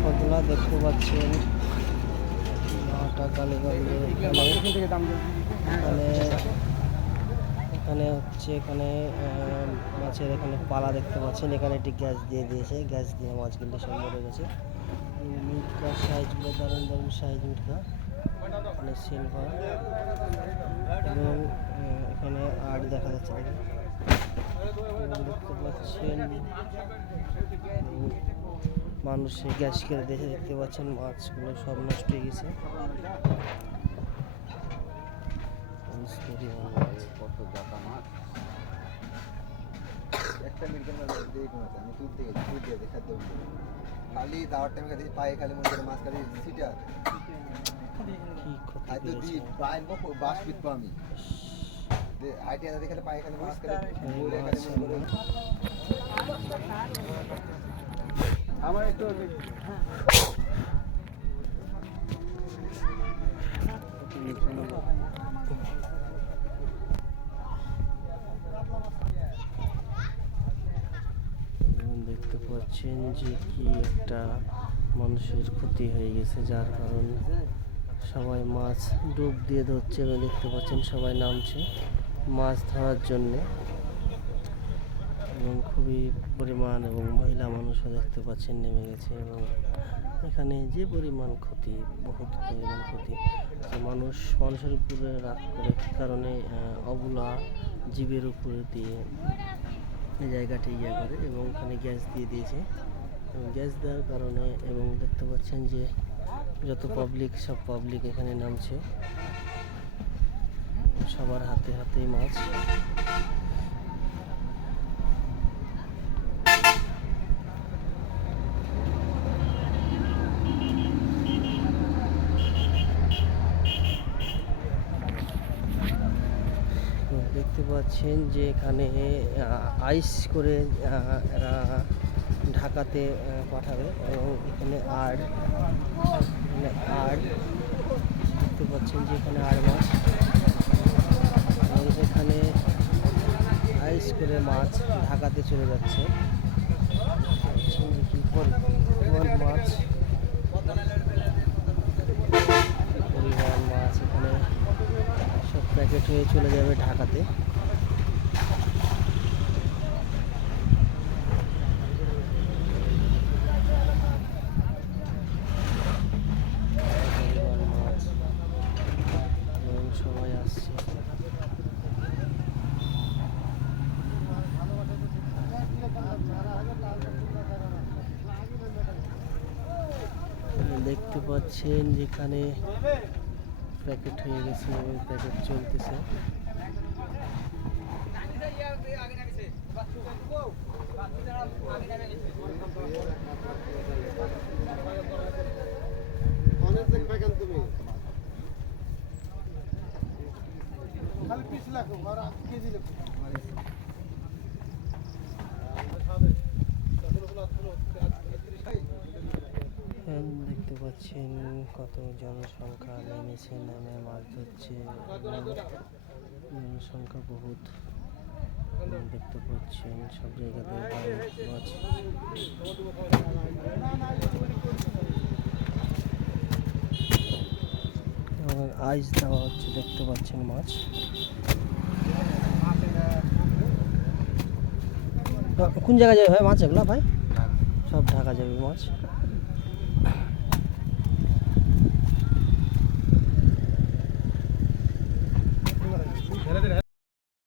ফজলা দেখতে পাচ্ছেন কালীগঞ্জে এখানে এখানে হচ্ছে এখানে মাছের এখানে পালা দেখতে পাচ্ছেন। এখানে একটি গ্যাস দিয়ে দিয়েছে, গ্যাস দিয়ে মাছগুলো সব মরে গেছে। মিটকার সাইজগুলো দারুণ দারুণ সাইজ মিটকা, এখানে সিলভার এবং এখানে আট দেখা যাচ্ছে। দেখতে পাচ্ছেন মানুষে গ্যাস কেটে দেখে দেখতে পাচ্ছেন মাছগুলো সব নষ্ট হয়ে গেছে। কত জাতা মাছ একটা মিনিটের মধ্যে দিয়ে ঘুমাতে আমি তুই দিয়ে দেখা দেব খালি দাওয়ার টাইমে খালি পায়ে খালি মনে করে মাছ খালি সিটার খাই তো দি পায়ের বক বাস পিটবো আমি হাইটে আদা খালি পায়ে খালি মাছ খালি বলে খালি মনে করে আমার একটু দেখতে পাচ্ছেন যে কি একটা মানুষের ক্ষতি হয়ে গেছে, যার কারণে সবাই মাছ ডুব দিয়ে ধরছে এবং দেখতে পাচ্ছেন সবাই নামছে মাছ ধরার জন্যে এবং খুবই পরিমাণ এবং মহিলা মানুষও দেখতে পাচ্ছেন নেমে গেছে। এবং এখানে যে পরিমাণ ক্ষতি, বহুত পরিমাণ ক্ষতি, মানুষের উপরে রাগ করে কারণে অবলা জীবের উপরে দিয়ে এই জায়গাটি করে এবং এখানে গ্যাস দিয়ে দিয়েছে। এবং গ্যাস দেওয়ার কারণে এবং দেখতে পাচ্ছেন যে যত পাবলিক সব পাবলিক এখানে নামছে, সবার হাতে হাতেই মাছ। দেখতে পাচ্ছেন যে এখানে আইস করে এরা ঢাকাতে পাঠাবে এবং এখানে আর দেখতে পাচ্ছেন যে এখানে আর মাছ এবং এখানে আইস করে মাছ ঢাকাতে চলে যাচ্ছে। কি পরিমাণ মাছ এখানে সব প্যাকেট হয়ে চলে যাবে ঢাকাতে। সবাই আসছে, দেখতে পাচ্ছেন যেখানে প্যাকেট হয়ে গেছে এবং প্যাকেট চলতেছে। দেখতে পাচ্ছেন কত জনসংখ্যা নেমেছে, নেমে মাছ ধরছে, জনসংখ্যা বহুত দেখতে পাচ্ছেন সব জায়গাতে মাছ। আইস দেওয়া হচ্ছে, দেখতে পাচ্ছেন মাছ। কোন জায়গায় যাবে ভাই মাছ এগুলো? ভাই সব ঢাকা যাবে মাছ।